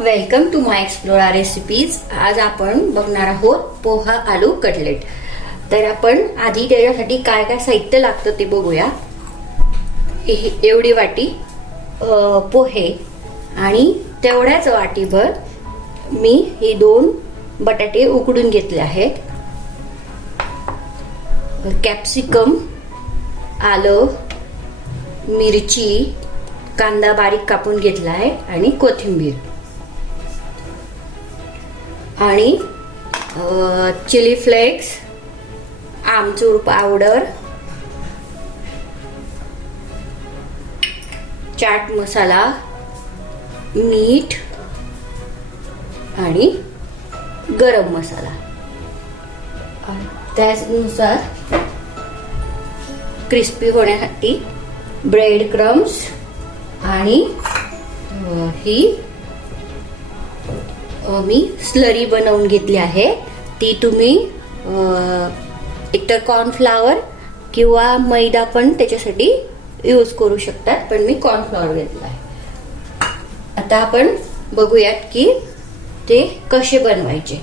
Welcome to my Explora recipes. आज आपण बघणार आहोत पोहा आलू कटलेट. तर आपण आधी त्याच्यासाठी काय काय साहित्य लागतं ते बघूया. एवढी वाटी पोहे आणि तेवढ्याच वाटीभर मी हे 2 बटाटे उकडून घेतले आहेत. कॅप्सिकम, आलं, मिरची, कांदा बारीक कापून घेतला आहे आणि कोथिंबीर आणि चिली फ्लेक्स, आमचूर पावडर, चाट मसाला, मीठ आणि गरम मसाला. त्यानुसार क्रिस्पी होण्यासाठी ब्रेड क्रम्स आणि ही मी स्लरी बनवून घेतली आहे. ती तुम्ही एकतर कॉर्नफ्लावर किंवा मैदा पण त्याच्यासाठी यूज करू शकतात, पण मी कॉर्नफ्लावर घेतला आहे. आता आपण बघूयात की ते कसे बनवायचे.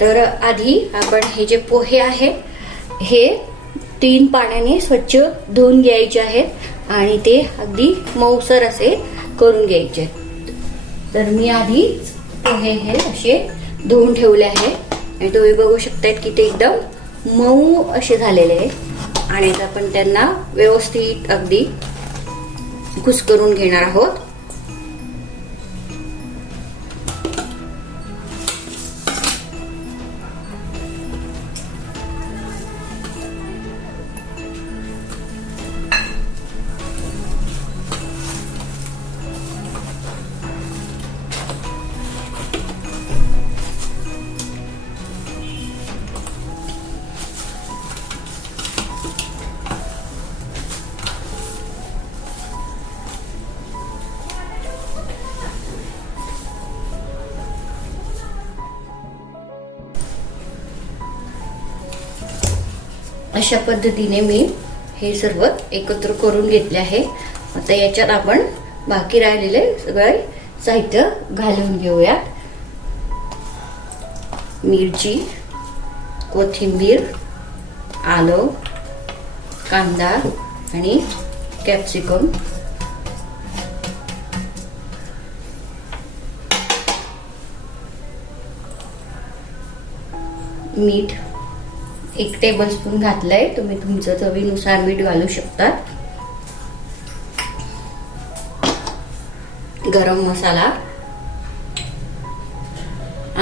तर आधी आपण हे जे पोहे आहेत हे 3 पाण्याने स्वच्छ धुवून घ्यायचे आहेत आणि ते अगदी मऊसर असे करून घ्यायचे. तर मी आधी पोहे हे असे धुवून ठेवले आहे आणि तुम्ही बघू शकता की ते एकदम मऊ असे झालेले आहेत. आणि आता आपण त्यांना व्यवस्थित अगदी कुस्करून घेणार आहोत. अशा पद्धतीने मी हे सर्व एकत्र करून घेतले आहे. आता याच्यात आपण बाकी राहिलेले सगळे साहित्य घालून घेऊयात. मिरची, कोथिंबीर, आलं, कांदा आणि कॅप्सिकम, मीठ 1 टेबलस्पून घातलंय. तुम्ही तुमच्या चवीनुसार मीठ घालू शकता. गरम मसाला,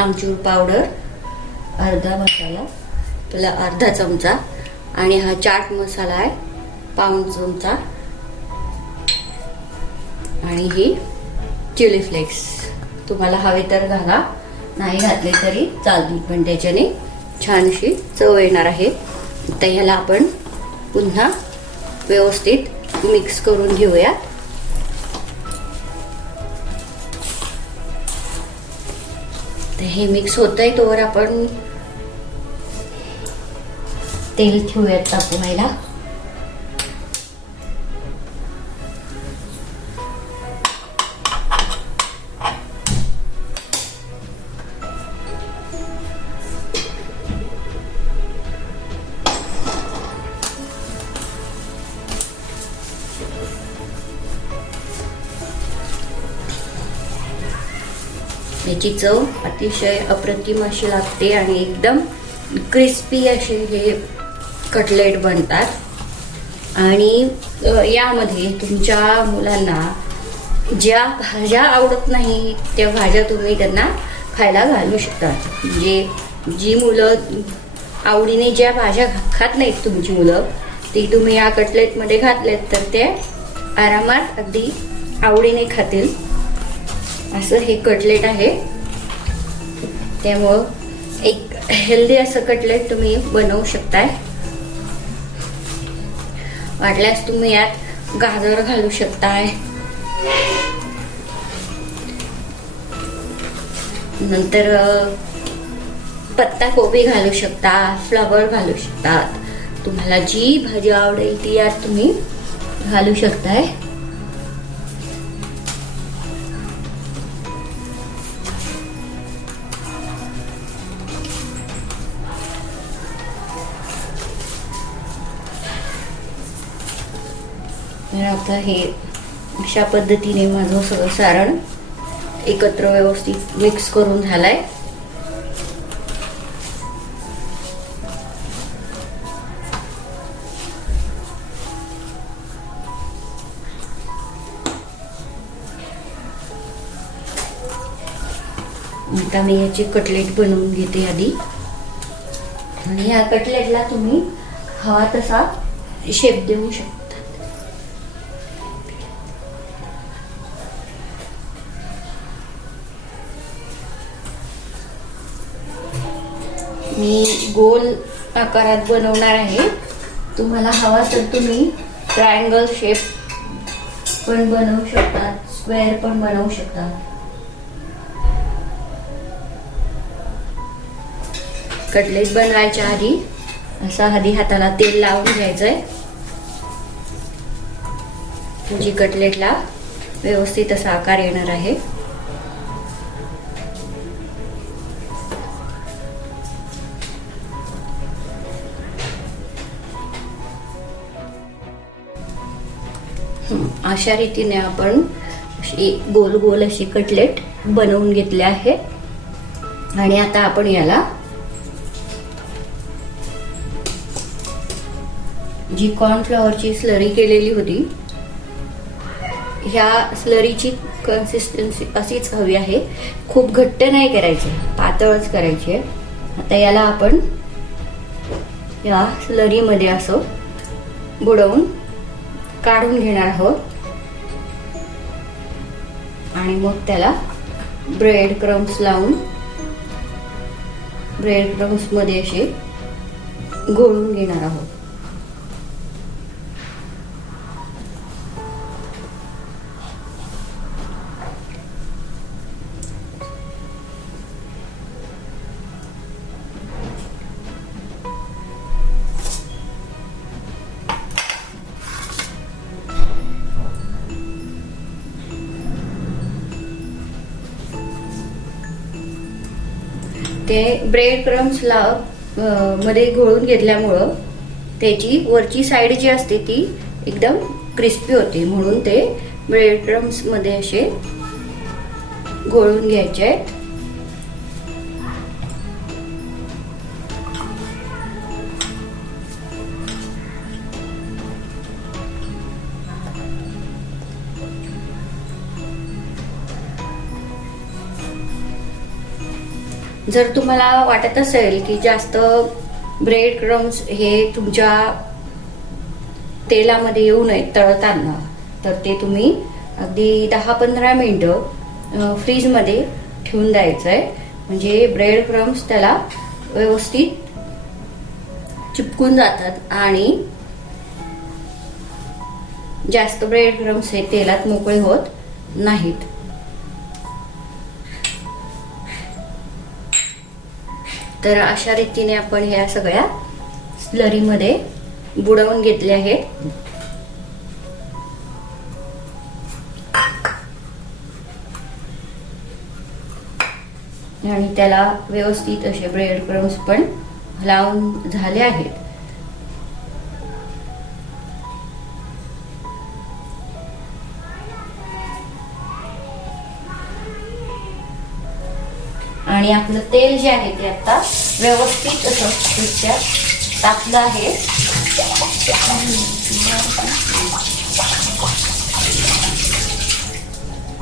आमचूर पावडर अर्धा चमचा आणि हा चाट मसाला आहे पाऊण चमचा आणि ही चिली फ्लेक्स. तुम्हाला हवे तर घाला, नाही घातले तरी चालतील, पण त्याच्याने छान अशी चव येणार आहे. तर ह्याला आपण पुन्हा व्यवस्थित मिक्स करून घेऊया. तर हे मिक्स होतंय तोवर आपण तेल ठेवूयात तापवायला. याची चव अतिशय अप्रतिम अशी लागते आणि एकदम क्रिस्पी असे हे कटलेट बनतात. आणि यामध्ये तुमच्या मुलांना ज्या भाज्या आवडत नाही त्या भाज्या तुम्ही त्यांना खायला घालू शकता. म्हणजे जी मुलं आवडीने ज्या भाज्या खात नाहीत तुमची मुलं, ती तुम्ही या कटलेटमध्ये घातलेत तर ते आरामात अगदी आवडीने खातील. असं हे कटलेट आहे. त्यामुळं एक हेल्दी असं कटलेट तुम्ही बनवू शकताय. वाटल्यास तुम्ही यात गाजर घालू शकताय, नंतर पत्ता कोबी घालू शकता, फ्लावर घालू शकतात. तुम्हाला जी भाजी आवडेल ती यात तुम्ही घालू शकताय. तर आता हे अशा पद्धतीने माझं सगळं सारण एकत्र व्यवस्थित मिक्स करून झालाय. आता मी याचे कटलेट बनवून घेते आधी. आणि या कटलेटला तुम्ही हवा तसा शेप देऊ शकता. मी गोल आकारात बनवणार आहे. तुम्हाला हवा तर तुम्ही ट्रायंगल शेप पण बनवू शकता, स्क्वेअर पण बनवू शकता. कटलेट बनवायच्या आधी असा आधी हाताला तेल लावून घ्यायचंय, म्हणजे कटलेटला व्यवस्थित असा आकार येणार आहे. अशा रीतीने आपण गोल गोल असे कटलेट बनवून घेतले आहे. आणि आता आपण याला जी कॉर्नफ्लॉवरची स्लरी केलेली होती, ह्या स्लरीची कन्सिस्टन्सी अशीच हवी आहे. खूप घट्ट नाही करायची, पातळच करायची आहे. आता याला आपण या स्लरीमध्ये असं बुडवून काढून घेणार आहोत. आणि मग त्याला ब्रेड क्रम्स लावून ब्रेड क्रम्स मध्ये असे घोळून घेणार आहोत. ते ब्रेड क्रम्स मध्ये घोळून घेतल्यामुळं त्याची वरची साईड जी असते ती एकदम क्रिस्पी होते. म्हणून ते ब्रेड क्रम्स मध्ये असे घोळून घ्यायचे आहेत. जर तुम्हाला वाटत असेल की जास्त ब्रेड क्रम्स हे तुमच्या तेलामध्ये येऊ नये तळताना, तर ते तुम्ही अगदी 10-15 मिनिटं फ्रीजमध्ये ठेवून द्यायचं आहे. म्हणजे ब्रेड क्रम्स त्याला व्यवस्थित चिपकून जातात आणि जास्त ब्रेड क्रम्स हे तेलात मोकळे होत नाहीत. तर अशा रीतीने आपण ह्या सगळ्या स्लरीमध्ये बुडवून घेतले आहेत. आणि त्याला व्यवस्थित असे ब्रेड क्रम्स पण लावून झाले आहेत. आणि आपलं तेल जे आहे ते आता व्यवस्थित असं तापलं आहे.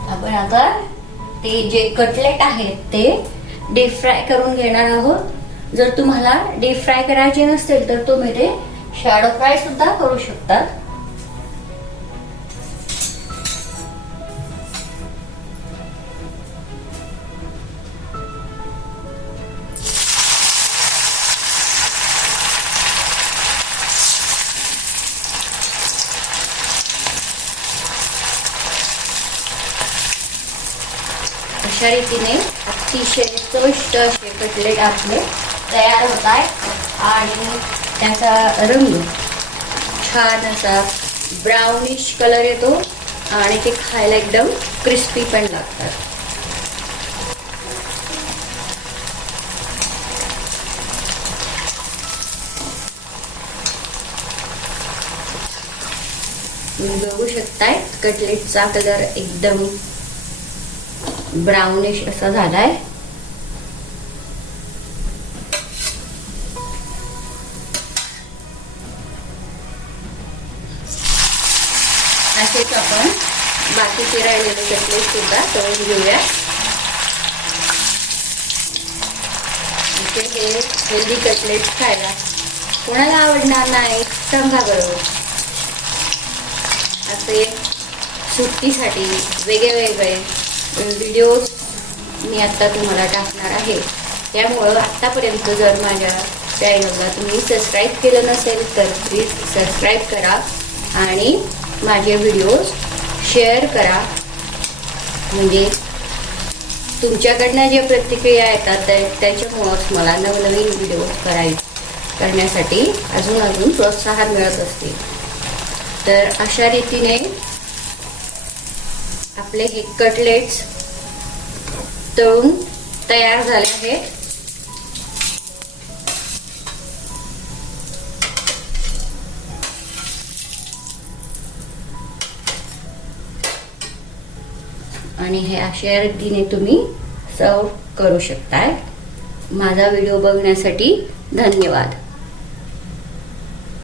आपण आता ते जे कटलेट आहेत ते डीप फ्राय करून घेणार आहोत. जर तुम्हाला डीप फ्राय करायचे नसतील तर तुम्ही ते शॅडो फ्राय सुद्धा करू शकतात. अशा रीतीने अतिशय चविष्ट असे कटलेट आपले तयार होत आहेत. आणि त्याचा रंग छान असा ब्राउनिश कलर येतो आणि ते खायला एकदम क्रिस्पी पण लागतात. तुम्ही बघू शकताय कटलेटचा कलर एकदम ब्राउनिश असा झालाय. असेच आपण बाकीचे राहिलेले कटलेट सुद्धा तळून घेऊया. हे हेल्दी कटलेट खायला कोणाला आवडणार नाही सांगा बरोबर. असे सुट्टीसाठी वेगळे व्हिडिओज मी आता तुम्हाला टाकणार आहे. त्यामुळं आतापर्यंत जर माझ्या चॅनलला तुम्ही सबस्क्राईब केलं नसेल तर प्लीज सबस्क्राईब करा आणि माझे व्हिडिओज शेअर करा. म्हणजे तुमच्याकडनं जे प्रतिक्रिया येतात त्याच्यामुळंच मला नवनवीन व्हिडिओ करण्यासाठी अजून प्रोत्साहन मिळत असते. तर अशा रीतीने आपले हे कटलेट्स तळून तयार झाले आहेत. आणि हे अशा रीतीने तुम्ही सर्व करू शकताय. माझा व्हिडिओ बघण्यासाठी धन्यवाद.